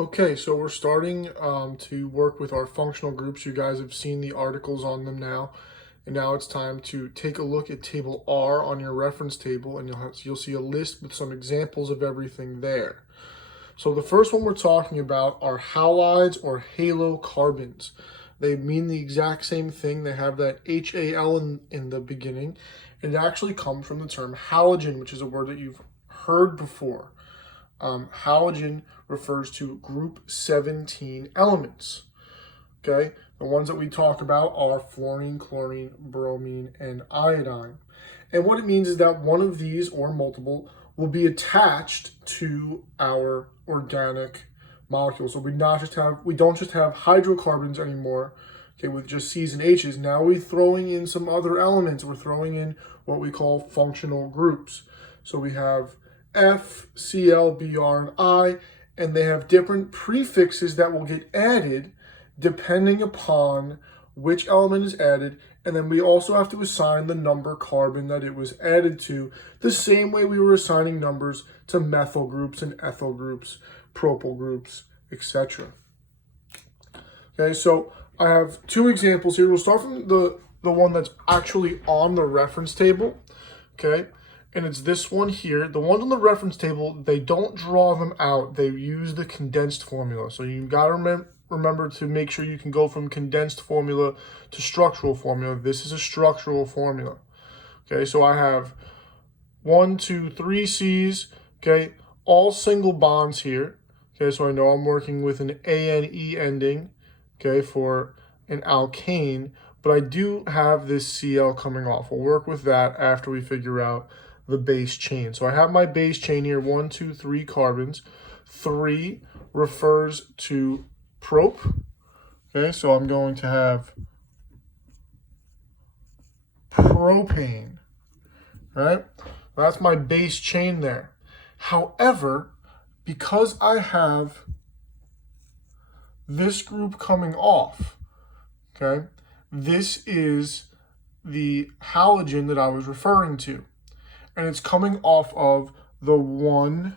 Okay, so we're starting to work with our functional groups. You guys have seen the articles on them now, and now it's time to take a look at table R on your reference table, and you'll see a list with some examples of everything there. So the first one we're talking about are halides or halocarbons. They mean the exact same thing. They have that HAL in the beginning. It actually comes from the term halogen, which is a word that you've heard before. Halogen refers to group 17 elements. Okay, the ones that we talk about are fluorine, chlorine, bromine, and iodine. And what it means is that one of these or multiple will be attached to our organic molecules. So we don't just have hydrocarbons anymore, okay, with just C's and H's. Now we're throwing in some other elements. We're throwing in what we call functional groups. So we have F, Cl, Br, and I, and they have different prefixes that will get added depending upon which element is added, and then we also have to assign the number carbon that it was added to, the same way we were assigning numbers to methyl groups and ethyl groups, propyl groups, etc. Okay, so I have two examples here. We'll start from the one that's actually on the reference table, okay? And it's this one here. The ones on the reference table, they don't draw them out. They use the condensed formula. So you got to remember to make sure you can go from condensed formula to structural formula. This is a structural formula. Okay, so I have 1, 2, 3 C's, okay, all single bonds here. Okay, so I know I'm working with an ANE ending, okay, for an alkane, but I do have this Cl coming off. We'll work with that after we figure out the base chain. So I have my base chain here, 1, 2, 3 carbons. 3 refers to prop. Okay, so I'm going to have propane, right? That's my base chain there. However, because I have this group coming off, okay, this is the halogen that I was referring to. And it's coming off of the 1,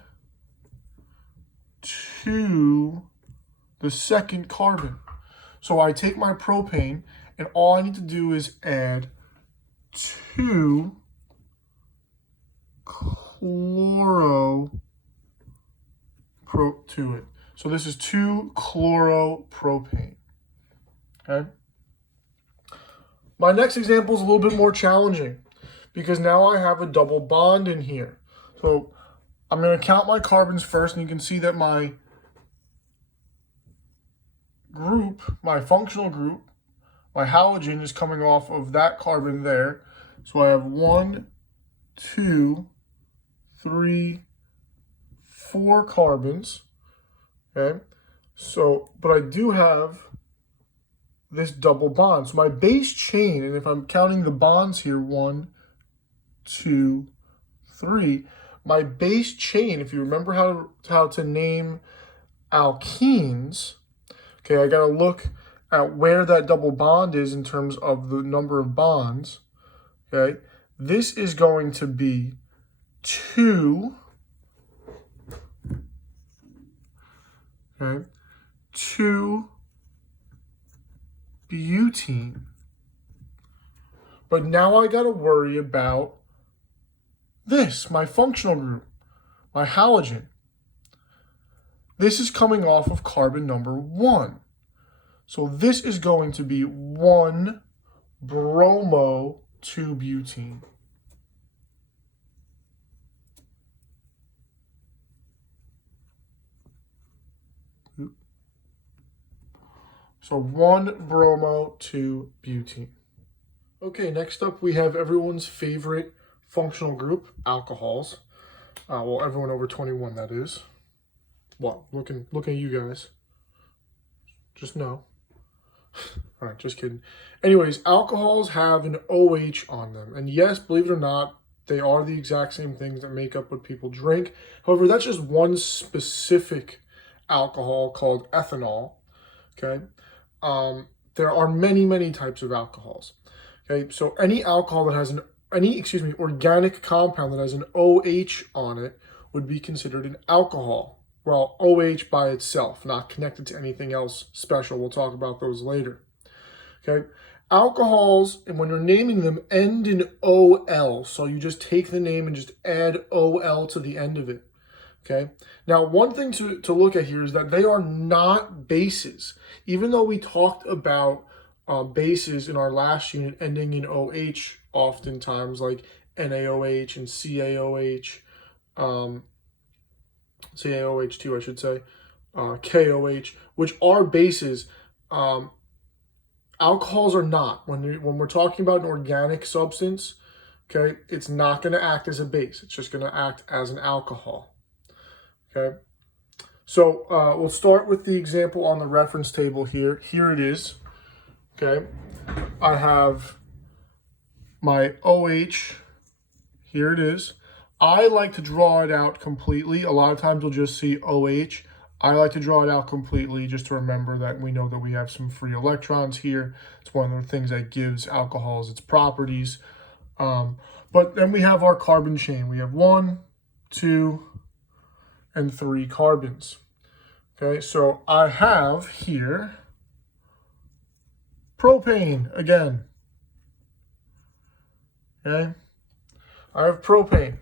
2, the second carbon. So I take my propane, and all I need to do is add 2 chloro to it. So this is 2 chloropropane. Okay. My next example is a little bit more challenging because now I have a double bond in here. So I'm going to count my carbons first, and you can see that my group, my functional group, my halogen is coming off of that carbon there. So I have 1, 2, 3, 4 carbons. Okay. So, but I do have this double bond. So my base chain, and if I'm counting the bonds here, 1, 2, 3, my base chain, if you remember how to name alkenes, okay, I got to look at where that double bond is in terms of the number of bonds, okay? This is going to be 2, okay, 2 butene. But now I got to worry about this, my functional group, my halogen. This is coming off of carbon number 1. So this is going to be 1 bromo 2 butene. So 1 bromo 2 butene. Okay, next up we have everyone's favorite functional group, alcohols. Well, everyone over 21, that is. Well, looking at you guys. Just no. All right, just kidding. Anyways, alcohols have an OH on them. And yes, believe it or not, they are the exact same things that make up what people drink. However, that's just one specific alcohol called ethanol. Okay. There are many, many types of alcohols. Okay, so any alcohol that has organic compound that has an OH on it would be considered an alcohol. well, OH by itself, not connected to anything else special. We'll talk about those later. Okay. Alcohols, and when you're naming them, end in OL. So you just take the name and just add OL to the end of it. Okay. Now, one thing to look at here is that they are not bases. Even though we talked about bases in our last unit ending in OH oftentimes, like NaOH and CaOH, CaOH2, I should say, KOH, which are bases. Alcohols are not. When we're talking about an organic substance, okay, it's not going to act as a base. It's just going to act as an alcohol. Okay, so we'll start with the example on the reference table here. Here it is. Okay, I have my OH. Here it is. I like to draw it out completely. A lot of times you'll just see OH. I like to draw it out completely just to remember that we know that we have some free electrons here. It's one of the things that gives alcohols its properties. But then we have our carbon chain. We have 1, 2, and 3 carbons. Okay, so I have here propane again. Okay, I have propane.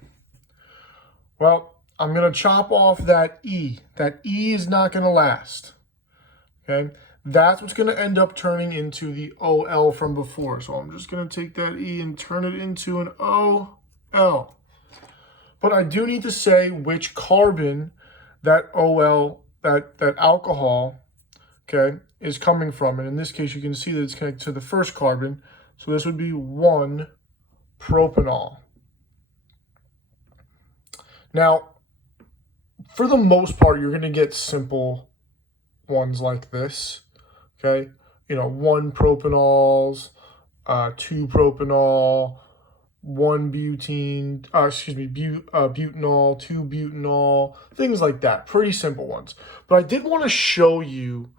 Well, I'm going to chop off that E. That E is not going to last. Okay, that's what's going to end up turning into the OL from before. So I'm just going to take that E and turn it into an OL. But I do need to say which carbon that OL, that alcohol, okay, is coming from. And in this case, you can see that it's connected to the first carbon. So this would be 1-propanol. Now, for the most part, you're going to get simple ones like this, okay? 1-propanols, 2-propanol, 1-butene, butanol, 2-butanol, things like that. Pretty simple ones. But I did want to show you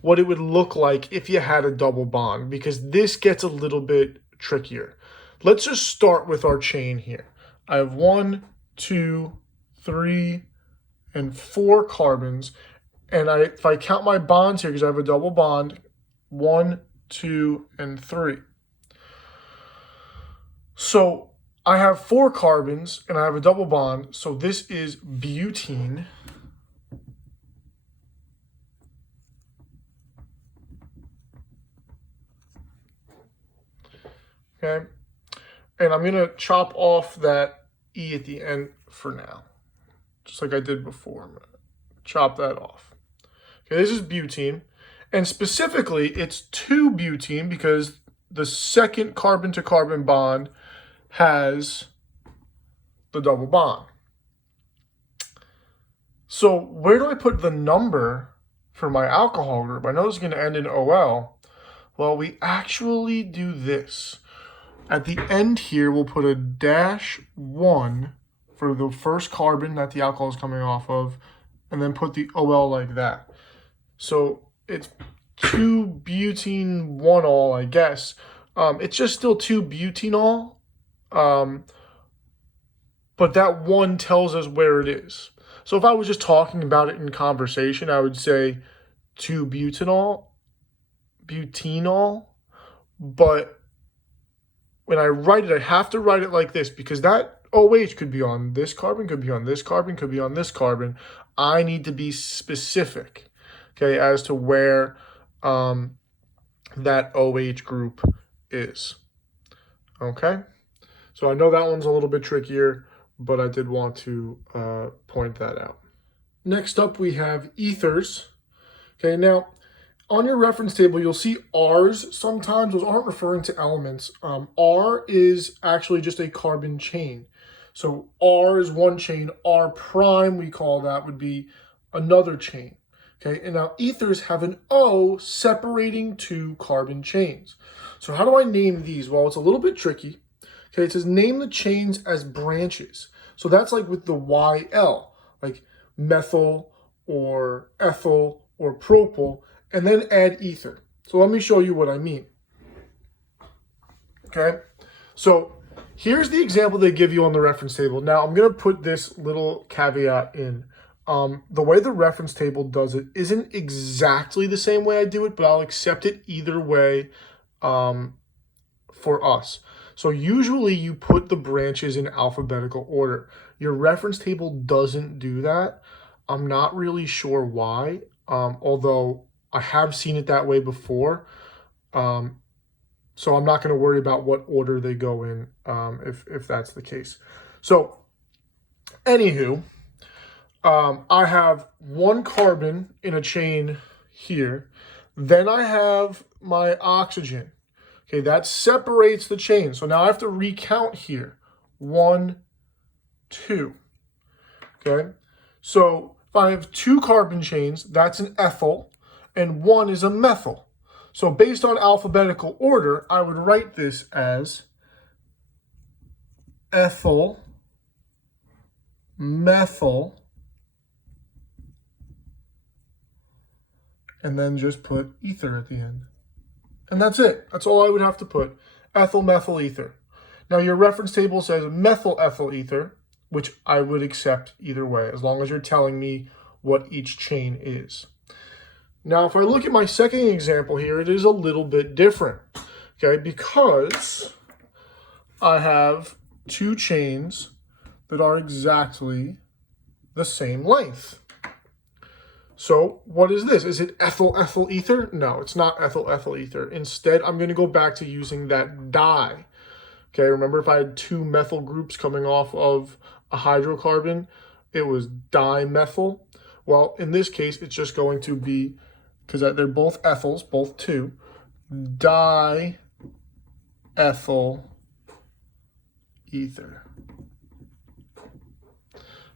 what it would look like if you had a double bond, because this gets a little bit trickier. Let's just start with our chain here. I have 1, 2, 3, and 4 carbons. And if I count my bonds here, because I have a double bond, 1, 2, and 3. So I have 4 carbons and I have a double bond. So this is butene. Okay. And I'm going to chop off that E at the end for now, just like I did before. I'm going to chop that off. Okay, this is butene. And specifically, it's 2-butene because the second carbon-to-carbon bond has the double bond. So where do I put the number for my alcohol group? I know it's going to end in OL. Well, we actually do this. At the end here, we'll put a -1 for the first carbon that the alcohol is coming off of, and then put the OL like that. So it's 2-butene-1-ol, I guess. It's just still 2-butanol, but that 1 tells us where it is. So if I was just talking about it in conversation, I would say 2-butanol, but when I write it, I have to write it like this because that OH could be on this carbon, could be on this carbon, could be on this carbon. I need to be specific, okay, as to where that OH group is. Okay, so I know that one's a little bit trickier, but I did want to point that out. Next up, we have ethers. Okay, now on your reference table, you'll see Rs sometimes. Those aren't referring to elements. R is actually just a carbon chain. So R is one chain. R prime, we call that, would be another chain. Okay, and now ethers have an O separating 2 carbon chains. So how do I name these? Well, it's a little bit tricky. Okay, it says name the chains as branches. So that's like with the YL, like methyl or ethyl or propyl, and then add ether. So let me show you what I mean. Okay, so here's the example they give you on the reference table. Now I'm going to put this little caveat in. The way the reference table does it isn't exactly the same way I do it, but I'll accept it either way for us. So usually you put the branches in alphabetical order. Your reference table doesn't do that. I'm not really sure why, although I have seen it that way before. So I'm not going to worry about what order they go in if that's the case. So, anywho, I have one carbon in a chain here. Then I have my oxygen. Okay, that separates the chain. So now I have to recount here. 1, 2. Okay, so if I have 2 carbon chains, that's an ethyl, and 1 is a methyl. So based on alphabetical order, I would write this as ethyl, methyl, and then just put ether at the end. And that's it. That's all I would have to put. Ethyl, methyl, ether. Now your reference table says methyl ethyl ether, which I would accept either way, as long as you're telling me what each chain is. Now, if I look at my second example here, it is a little bit different, okay, because I have 2 chains that are exactly the same length. So what is this? Is it ethyl ethyl ether? No, it's not ethyl ethyl ether. Instead, I'm going to go back to using that di. Okay, remember if I had 2 methyl groups coming off of a hydrocarbon, it was dimethyl. Well, in this case, it's just going to be, because they're both ethyls, both 2, diethyl ether.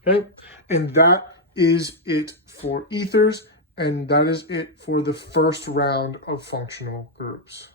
Okay, and that is it for ethers, and that is it for the first round of functional groups.